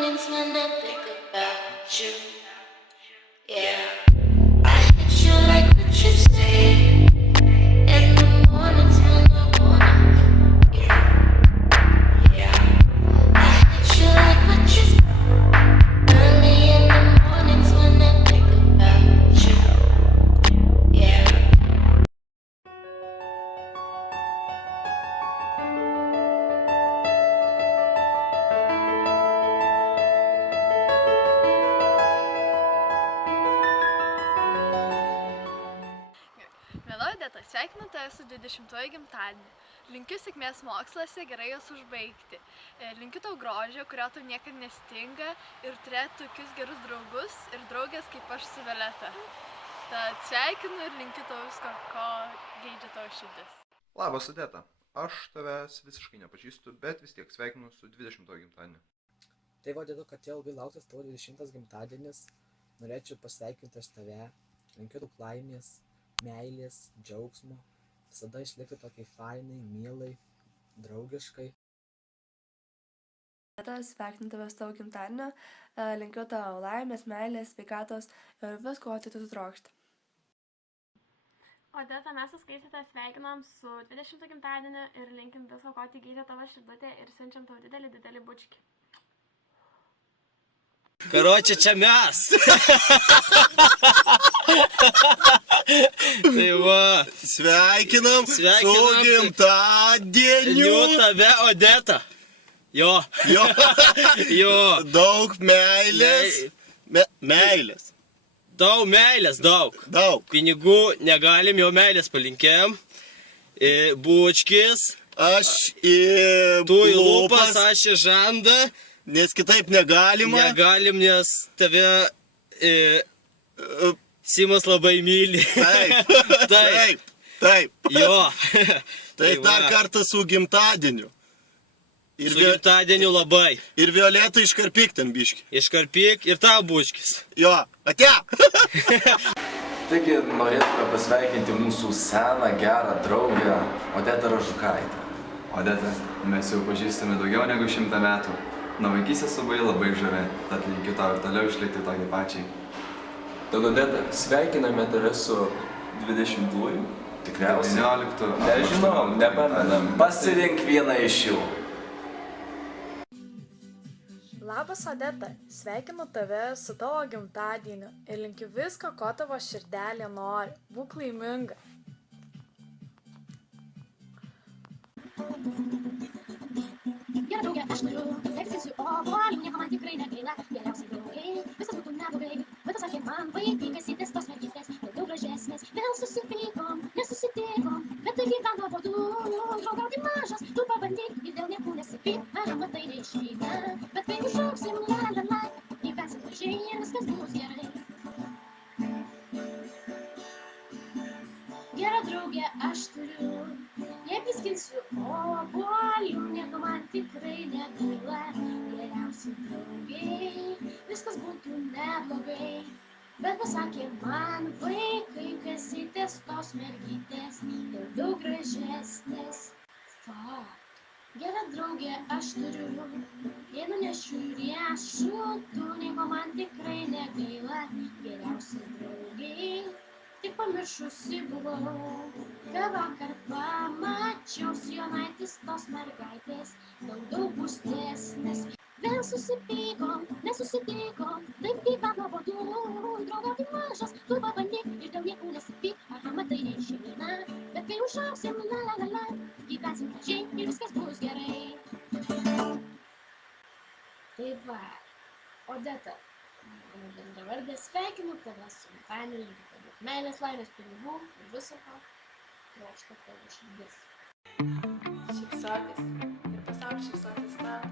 mornings when I think about you, yeah. I hit you like what you say. In the mornings when I wanna, yeah. I hit you like what you say. Early in the mornings when I think about you, yeah. Miela Odeta, sveikinu tave su 20-oju gimtadieniu. Linkiu sėkmės moksluose, gerai jas užbaigti. Linkiu tau grožio, kurio tau niekad nestinga ir turėti tokius gerus draugus ir draugės kaip aš su Violeta. Tad sveikinu ir linkiu tau visko, ko geidžia tavo širdis. Labas, Odeta. Aš tavęs visiškai nepažįstu, bet vis tiek sveikinu su 20-ojo gimtadieniu. Tai vadinu, kad jau ilgai lauktas tavo 20-as gimtadienis. Norėčiau pasveikinti aš tave. Linkiu daug laimės, meilės, džiaugsmo. Visada išlikti tokiai fainai, mielai, draugiškai. Sveikinu tave su tavo gimtadieniu. Linkiu tavo laimės, meilės, sveikatos ir visko, ko tu trokšti. Odeta, mes su Skaiste sveikinam su 20 gimtadieniu ir linkim visko, ko tik geidžia tavo širdutė ir siunčiam tau didelį bučkį. Karoči, čia mes. Tai va. Sveikinam su gimtadieniu. Tave, Odeta. Jo. Daug meilės. Meilės. Daug meilės, daug. Pinigų negalim, jau meilės palinkėjom. Bučkis. Aš į tu į lūpas, aš į žandą. Nes kitaip negalima. Negalim, nes tave Simas labai myli. Taip. Jo. Tai dar kartą su gimtadieniu. Su gimtadieniu labai. Ir Violetą iškarpyk ten biškį. Iškarpyk ir tau bučkis. Jo, ate. Taigi norėtume pasveikinti mūsų seną gerą draugę Odetą Ražukaitę. Odeta, mes jau pažįstame daugiau negu 100 metų. Nuo vaikystės labai žavi, tad linkiu tau ir toliau išlikti tokiai pačiai. Tad Odeta, sveikiname tave su 20-ųjų. Tikriausiai. 19. Nežinau, nepamenam. Pasirink vieną iš jų. Labas Odeta, sveikinu tave su tavo gimtadieniu ir linkiu visko, ko tavo širdelė nori. Būk laiminga. Gera draugė, aš turiu, neksisiu obuolių, nieko man tikrai negaila, geriausiai draugai, viskas būtų neblogai, bet tu sakė man, vaikai, kasitės tos mergytės, daugiau gražesnės, vėl susipykom, nesusitikom, bet tai gyvena nuobodu, draugauti mažas, tu pabandyk ir dėl niekų nesipyk, ar matai neišeina, bet kai užaugsim, la, gyvensim gražiai ir viskas bus gerai. Gera draugė, aš turiu, nepriskinsiu obuolių, nieko man tikrai negaila, geriausi draugai, viskas būtų neblogai, bet pasakė man, vaikai, kasitės tos mergytės, daug gražesnės. Gera draugė, aš turiu, jei nunešiu riešutų, nieko man tikrai negaila, geriausi draugai. Tik pamiršusi buvau, ką vakar pamačiau, sijonaitis tos mergaitės, daug bustesnės. Vėl susipykom, nesusitikom, taip gyvena nuobodu, draugauti mažas, tu pabandyk ir dėl niekų nesipyk, aha, matai neišeina, bet kai užaugsim, la, gyvensim gražiai ir viskas bus gerai. Tai va, Odeta, bendravardė, sveikinu tave su gimtadieniu, linkiu tau daug meilės, laimės, pinigų ir viso ko trokšta tavo širdis. Šypsokis ir pasaulis šypsokis tau.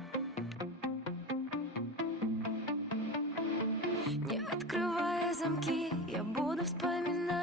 Не открывая замки, я буду вспоминать.